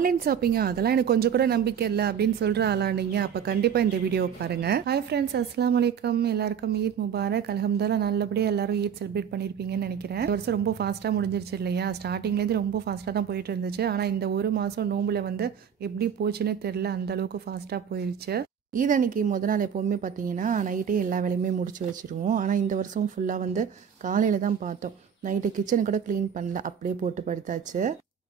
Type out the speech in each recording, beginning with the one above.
Online ஷாப்பிங்கா அதெல்லாம் எனக்கு கொஞ்சம் கூட நம்பிக்கை இல்லை அப்படின்னு சொல்கிற ஆளா நீங்கள்? அப்போ கண்டிப்பாக இந்த வீடியோவை பாருங்கள். ஹாய் ஃப்ரெண்ட்ஸ், அஸ்ஸலாமு அலைக்கும். எல்லாருக்கும் ஈத் முபாரக். அல்ஹம்துலில்லாஹ் நல்லபடியாக எல்லாரும் ஈத் செலிப்ரேட் பண்ணியிருப்பீங்கன்னு நினைக்கிறேன். இந்த வருஷம் ரொம்ப ஃபாஸ்ட்டாக முடிஞ்சிருச்சு இல்லையா? ஸ்டார்டிங்லேருந்து ரொம்ப ஃபாஸ்ட்டாக தான் போயிட்டு இருந்துச்சு. ஆனால் இந்த ஒரு மாதம் நோம்பில் வந்து எப்படி போச்சுன்னு தெரில, அந்த அளவுக்கு ஃபாஸ்ட்டாக போயிடுச்சு. ஈத் அன்னைக்கு முதல் நாள் எப்போவுமே பார்த்தீங்கன்னா நைட்டே எல்லா வேலையுமே முடிச்சு வச்சுருவோம். ஆனால் இந்த வருஷம் ஃபுல்லாக வந்து காலையில் தான் பார்த்தோம். நைட்டு கிச்சனை கூட க்ளீன் பண்ணல, அப்படியே போட்டு படுத்தாச்சு.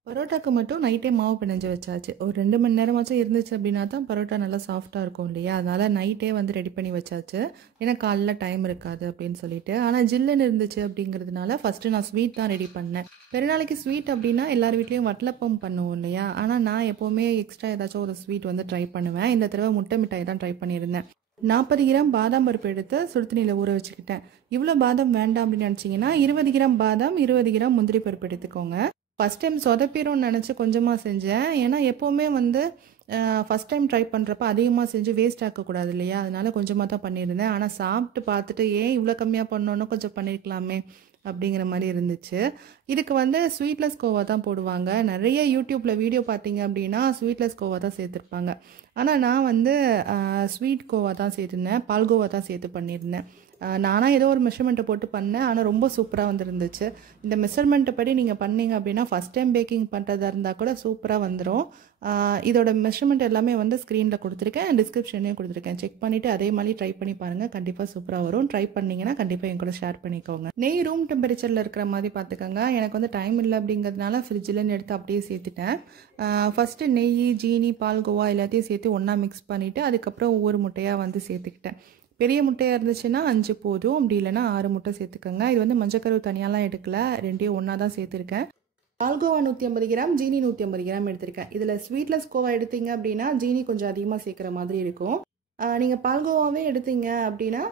பரோட்டாக்கு மட்டும் நைட்டே மாவு பிணைஞ்சு வச்சாச்சு. ஒரு 2 மணி நேரமாச்சும் இருந்துச்சு அப்படின்னா தான் பரோட்டா நல்லா சாஃப்டாக இருக்கும் இல்லையா? அதனால் நைட்டே வந்து ரெடி பண்ணி வச்சாச்சு. ஏன்னா காலைல டைம் இருக்காது அப்படின்னு சொல்லிட்டு. ஆனால் ஜில்லுன்னு இருந்துச்சு அப்படிங்கிறதுனால ஃபஸ்ட்டு நான் ஸ்வீட் தான் ரெடி பண்ணேன். பெருநாளைக்கு ஸ்வீட் அப்படின்னா எல்லார் வீட்லேயும் வட்டலப்பம் பண்ணுவோம் இல்லையா? ஆனால் நான் எப்போவுமே எக்ஸ்ட்ரா ஏதாச்சும் ஒரு ஸ்வீட் வந்து ட்ரை பண்ணுவேன். இந்த தடவை முட்டை மிட்டாய் தான் ட்ரை பண்ணியிருந்தேன். 40 கிராம் பாதாம் பருப்பு எடுத்து சுடுதண்ணியில் ஊற வச்சுக்கிட்டேன். இவ்வளோ பாதாம் வேண்டாம் அப்படின்னு நினச்சிங்கன்னா 20 கிராம் பாதாம், 20 கிராம் முந்திரி பருப்பு எடுத்துக்கோங்க. ஃபஸ்ட் டைம் சொதப்பிடும்னு நினச்சி கொஞ்சமாக செஞ்சேன். ஏன்னா எப்போவுமே வந்து ஃபஸ்ட் டைம் ட்ரை பண்ணுறப்ப அதிகமாக செஞ்சு வேஸ்ட் ஆக்கக்கூடாது இல்லையா? அதனால கொஞ்சமாக தான் பண்ணியிருந்தேன். ஆனால் சாப்பிட்டு பார்த்துட்டு ஏன் இவ்வளோ கம்மியாக பண்ணோன்னு கொஞ்சம் பண்ணியிருக்கலாமே அப்படிங்கிற மாதிரி இருந்துச்சு. இதுக்கு வந்து ஸ்வீட்லெஸ் கோவா தான் போடுவாங்க. நிறைய யூடியூப்பில் வீடியோ பார்த்தீங்க அப்படின்னா ஸ்வீட்லெஸ் கோவா தான் சேர்த்துருப்பாங்க. ஆனால் நான் வந்து ஸ்வீட் கோவா தான் சேர்த்துருந்தேன், பால்கோவா தான் சேர்த்து பண்ணியிருந்தேன். நானாக ஏதோ ஒரு மெஷர்மெண்ட்டை போட்டு பண்ணேன். ஆனால் ரொம்ப சூப்பராக வந்துருந்துச்சு. இந்த மெஷர்மெண்ட்டை படி நீங்கள் பண்ணீங்க அப்படின்னா ஃபஸ்ட் டைம் பேக்கிங் பண்ணுறதா இருந்தால் கூட சூப்பராக வந்துடும். இதோட மெஷர்மெண்ட் எல்லாமே வந்து ஸ்க்ரீனில் கொடுத்துருக்கேன், டிஸ்கிரிப்ஷன்லேயும் கொடுத்துருக்கேன். செக் பண்ணிவிட்டு அதே மாதிரி ட்ரை பண்ணி பாருங்கள். கண்டிப்பாக சூப்பராக வரும். ட்ரை பண்ணிங்கன்னா கண்டிப்பாக என் கூட ஷேர் பண்ணிக்கோங்க. நெய் ரூம் டெம்பரேச்சரில் இருக்கிற மாதிரி பார்த்துக்கோங்க. எனக்கு வந்து டைம் இல்லை அப்படிங்கிறதுனால ஃப்ரிட்ஜில்னு எடுத்து அப்படியே சேர்த்துட்டேன். ஃபஸ்ட்டு நெய், ஜீனி, பால்கோவா எல்லாத்தையும் சேர்த்து ஒன்றா மிக்ஸ் பண்ணிவிட்டு அதுக்கப்புறம் ஒவ்வொரு முட்டையாக வந்து சேர்த்துக்கிட்டேன். பெரிய முட்டையாக இருந்துச்சுன்னா 5 போதும், அப்படி இல்லைன்னா 6 முட்டை சேர்த்துக்கோங்க. இது வந்து மஞ்சக்கருவு தனியாலாம் எடுக்கல, ரெண்டையும் ஒன்றா தான் சேர்த்துருக்கேன். பால்கோவா 150 கிராம், ஜீனி 150 கிராம் எடுத்திருக்கேன். இதில் ஸ்வீட்லெஸ் கோவா எடுத்தீங்க அப்படின்னா ஜீனி கொஞ்சம் அதிகமாக சேர்க்குற மாதிரி இருக்கும். நீங்கள் பால்கோவாவே எடுத்தீங்க அப்படின்னா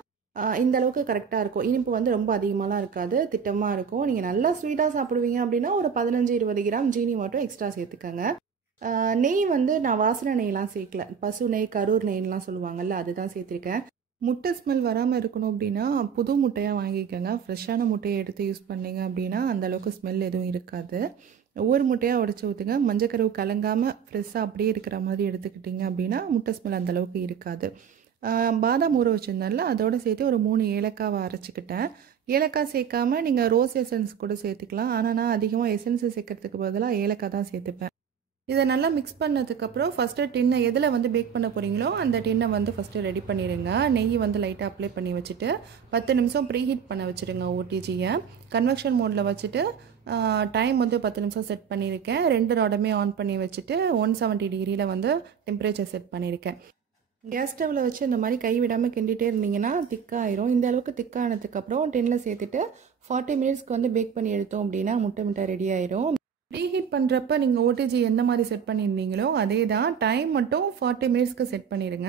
இந்த அளவுக்கு கரெக்டாக இருக்கும். இனிப்பு வந்து ரொம்ப அதிகமாகலாம் இருக்காது, திட்டமாக இருக்கும். நீங்கள் நல்லா ஸ்வீட்டாக சாப்பிடுவீங்க அப்படின்னா ஒரு 15-20 கிராம் ஜீனி மட்டும் எக்ஸ்ட்ரா சேர்த்துக்கோங்க. நெய் வந்து நான் வாசனை நெய்லாம் சேர்க்கல, பசு நெய், கரூர் நெய்லாம் சொல்லுவாங்கள்ல, அதுதான் சேர்த்துருக்கேன். முட்டை ஸ்மெல் வராமல் இருக்கணும் அப்படின்னா புது முட்டையாக வாங்கிக்கோங்க. ஃப்ரெஷ்ஷான முட்டையை எடுத்து யூஸ் பண்ணிங்க அப்படின்னா அந்தளவுக்கு ஸ்மெல் எதுவும் இருக்காது. ஒவ்வொரு முட்டையாக உடச்சி ஊற்றுங்க. மஞ்சக்கருவு கலங்காமல் ஃப்ரெஷ்ஷாக அப்படியே இருக்கிற மாதிரி எடுத்துக்கிட்டிங்க அப்படின்னா முட்டை ஸ்மெல் அந்தளவுக்கு இருக்காது. பாதாம் ஊற வச்சுருந்தால அதோடு சேர்த்து ஒரு 3 ஏலக்காவை அரைச்சிக்கிட்டேன். ஏலக்காய் சேர்க்காமல் நீங்கள் ரோஸ் எசன்ஸ் கூட சேர்த்துக்கலாம். ஆனால் நான் அதிகமாக எசன்ஸு சேர்க்கறதுக்கு பதிலாக ஏலக்காய் தான் சேர்த்துப்பேன். இதை நல்லா மிக்ஸ் பண்ணதுக்கப்புறம் ஃபஸ்ட்டு டின்னை எதில் வந்து பேக் பண்ண போகிறீங்களோ அந்த டின்னை வந்து ஃபஸ்ட்டு ரெடி பண்ணிடுங்க. நெய் வந்து லைட்டாக அப்ளை பண்ணி வச்சுட்டு 10 நிமிஷம் ப்ரீ ஹீட் பண்ண வச்சுருங்க. ஓடிஜியை கன்வெக்ஷன் மோடில் வச்சுட்டு டைம் வந்து 10 நிமிஷம் செட் பண்ணியிருக்கேன். 2 ராடுமே ஆன் பண்ணி வச்சுட்டு 170 டிகிரியில் வந்து டெம்பரேச்சர் செட் பண்ணியிருக்கேன். கேஸ் ஸ்டவ்வில் வச்சு இந்த மாதிரி கை விடாமல் கிண்டிகிட்டே இருந்தீங்கன்னா திக்காயிரும். இந்த அளவுக்கு திக்கானதுக்கப்புறம் டின்னில் சேர்த்துட்டு 40 மினிட்ஸ்க்கு வந்து பேக் பண்ணி எடுத்தோம் அப்படின்னா முட்டை மிட்டாய் ரெடி ஆயிரும். ப்ரீஹீட் பண்ணுறப்ப நீங்கள் ஓடிஜி எந்த மாதிரி செட் பண்ணியிருந்தீங்களோ அதே தான். டைம் மட்டும் 40 மினிட்ஸ்க்கு செட் பண்ணிடுங்க.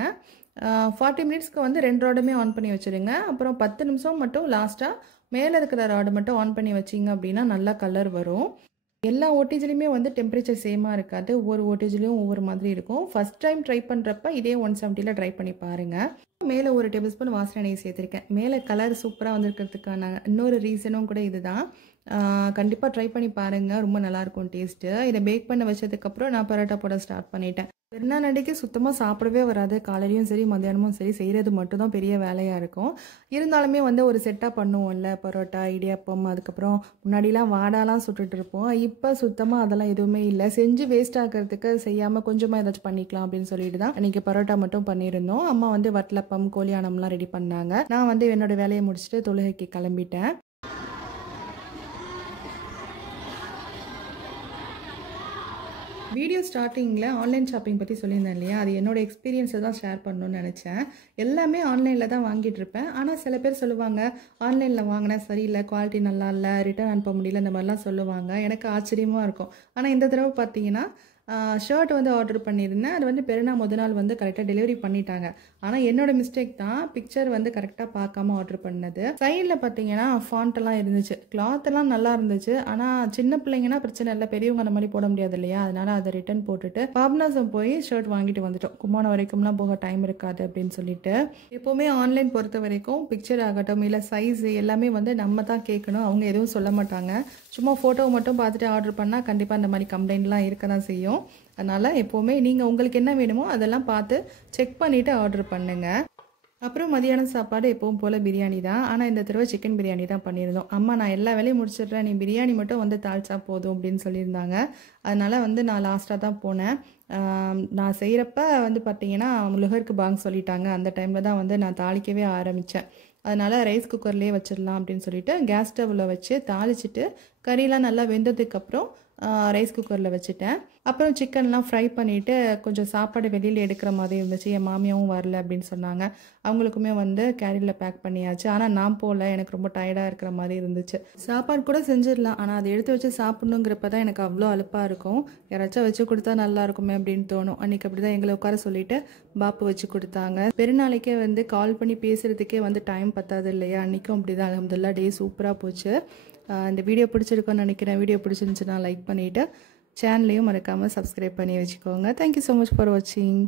40 மினிட்ஸ்க்கு வந்து 2 ராடுமே ஆன் பண்ணி வச்சுருங்க. அப்புறம் 10 நிமிஷம் மட்டும் லாஸ்ட்டாக மேலே இருக்கிற ராடு மட்டும் ஆன் பண்ணி வச்சிங்க அப்படின்னா நல்லா கலர் வரும். எல்லா ஓடிஜிலையுமே வந்து டெம்பரேச்சர் சேமாக இருக்காது, ஒவ்வொரு ஓடிஜிலையும் ஒவ்வொரு மாதிரி இருக்கும். ஃபஸ்ட் டைம் ட்ரை பண்ணுறப்ப இதே 170ல் ட்ரை பண்ணி பாருங்கள். மேலே 1 டேபிள் ஸ்பூன் வாசனை நெய் சேர்த்துருக்கேன். மேலே கலர் சூப்பராக வந்திருக்கிறதுக்கான இன்னொரு ரீசனும் கூட இதுதான். கண்டிப்பாக ட்ரை பண்ணி பாருங்கள், ரொம்ப நல்லாயிருக்கும் டேஸ்ட்டு. இதை பேக் பண்ண வச்சதுக்கப்புறம் நான் பரோட்டா போட ஸ்டார்ட் பண்ணிட்டேன். பெருநாளைக்கு சுத்தமாக சாப்பிடவே வராது. காலையிலையும் சரி மத்தியானமும் சரி செய்கிறது மட்டும்தான் பெரிய வேலையாக இருக்கும். இருந்தாலுமே வந்து ஒரு செட்டாக பண்ணுவோம்ல, பரோட்டா, இடியாப்பம், அதுக்கப்புறம் முன்னாடிலாம் வாடாலாம் சுட்டுட்டு இருப்போம். இப்போ சுத்தமாக அதெல்லாம் எதுவுமே இல்லை. செஞ்சு வேஸ்ட் ஆகிறதுக்கு செய்யாமல் கொஞ்சமாக ஏதாச்சும் பண்ணிக்கலாம் அப்படின்னு சொல்லிட்டு தான் இன்றைக்கி பரோட்டா மட்டும் பண்ணியிருந்தோம். அம்மா வந்து வட்டலப்பம், கோழியானம்லாம் ரெடி பண்ணாங்க. நான் வந்து என்னோடய வேலையை முடிச்சுட்டு தொழுகைக்கு கிளம்பிட்டேன். வீடியோ ஸ்டார்டிங்கில் ஆன்லைன் ஷாப்பிங் பற்றி சொல்லியிருந்தேன் இல்லையா? அது என்னோடய எக்ஸ்பீரியன்ஸை தான் ஷேர் பண்ணணும்னு நினச்சேன். எல்லாமே ஆன்லைனில் தான் வாங்கிட்டு இருப்பேன். ஆனால் சில பேர் சொல்லுவாங்க ஆன்லைனில் வாங்கினா சரியில்லை, குவாலிட்டி நல்லா இல்லை, ரிட்டர்ன் அனுப்ப முடியல, இந்த மாதிரிலாம் சொல்லுவாங்க. எனக்கு ஆச்சரியமாக இருக்கும். ஆனால் இந்த தடவை பார்த்தீங்கன்னா ஷர்ட் வந்து ஆர்டர் பண்ணியிருந்தேன். அது வந்து பெருநாள் முதல் நாள் வந்து கரெக்டாக டெலிவரி பண்ணிட்டாங்க. ஆனால் என்னோட மிஸ்டேக் தான், பிக்சர் வந்து கரெக்டாக பார்க்காம ஆர்டர் பண்ணது. சைடில் பார்த்தீங்கன்னா ஃபாண்ட்டெல்லாம் இருந்துச்சு, கிளாத்தெல்லாம் நல்லா இருந்துச்சு. ஆனால் சின்ன பிள்ளைங்கன்னா பிரச்சனை இல்லை, பெரியவங்க அந்த மாதிரி போட முடியாது இல்லையா? அதனால் அதை ரிட்டர்ன் போட்டுட்டு பாபநாசம் போய் ஷர்ட் வாங்கிட்டு வந்துட்டோம். கும்மானம் வரைக்கும்லாம் போக டைம் இருக்காது அப்படின்னு சொல்லிட்டு. எப்போவுமே ஆன்லைன் பொறுத்த வரைக்கும் பிக்சர் ஆகட்டும் இல்லை சைஸ் எல்லாமே வந்து நம்ம தான் கேட்கணும், அவங்க எதுவும் சொல்ல மாட்டாங்க. சும்மா ஃபோட்டோவை மட்டும் பார்த்துட்டு ஆர்டர் பண்ணால் கண்டிப்பாக அந்த மாதிரி கம்ப்ளைண்ட்லாம் இருக்க தான் செய்யும். அதனால் எப்போவுமே நீங்கள் உங்களுக்கு என்ன வேணுமோ அதெல்லாம் பார்த்து செக் பண்ணிவிட்டு ஆர்டர் பண்ணுங்கள். அப்புறம் மதியானம் சாப்பாடு எப்பவும் போல் பிரியாணி தான். ஆனால் இந்த தடவை சிக்கன் பிரியாணி தான் பண்ணியிருந்தோம். அம்மா நான் எல்லா வேலையும் முடிச்சிடுறேன், நீ பிரியாணி மட்டும் வந்து தாளிச்சா போதும் அப்படின்னு சொல்லியிருந்தாங்க. அதனால் வந்து நான் லாஸ்ட்டாக தான் போனேன். நான் செய்கிறப்ப வந்து பார்த்திங்கன்னா லுஹருக்கு பாங் சொல்லிட்டாங்க. அந்த டைமில் தான் வந்து நான் தாளிக்கவே ஆரம்பித்தேன். அதனால் ரைஸ் குக்கர்லேயே வச்சிடலாம் அப்படின்னு சொல்லிட்டு கேஸ் ஸ்டவ்வில் வச்சு தாளிச்சிட்டு கறியெலாம் நல்லா வெந்ததுக்கப்புறம் ரைஸ் குக்கரில் வச்சுட்டேன். அப்புறம் சிக்கன்லாம் ஃப்ரை பண்ணிவிட்டு கொஞ்சம் சாப்பாடு வெளியில் எடுக்கிற மாதிரி இருந்துச்சு. என் மாமியாவும் வரல அப்படின்னு சொன்னாங்க. அவங்களுக்குமே வந்து கேரியில் பேக் பண்ணியாச்சு. ஆனால் நான் போகல, எனக்கு ரொம்ப டயர்டாக இருக்கிற மாதிரி இருந்துச்சு. சாப்பாடு கூட செஞ்சிடலாம், ஆனால் அதை எடுத்து வச்சு சாப்பிட்ணுங்கிறப்ப தான் எனக்கு அவ்வளோ அலுப்பாக இருக்கும். யாராச்சும் வச்சு கொடுத்தா நல்லா இருக்குமே அப்படின்னு தோணும். அன்றைக்கி அப்படி தான் எங்களை உட்கார சொல்லிவிட்டு பாப்பு வச்சு கொடுத்தாங்க. பெருநாளைக்கே வந்து கால் பண்ணி பேசுகிறதுக்கே வந்து டைம் பத்தாது இல்லையா? அன்றைக்கும் அப்படி தான். அல்ஹம்துலில்லாஹ் டே சூப்பராக போச்சு. இந்த வீடியோ பிடிச்சிருக்கோன்னு நினைக்கிறேன். வீடியோ பிடிச்சிருந்துச்சுன்னா லைக் பண்ணிவிட்டு சேனலையும் மறக்காமல் சப்ஸ்கிரைப் பண்ணி வச்சுக்கோங்க. தேங்க்யூ ஸோ மச் ஃபார் வாட்சிங்.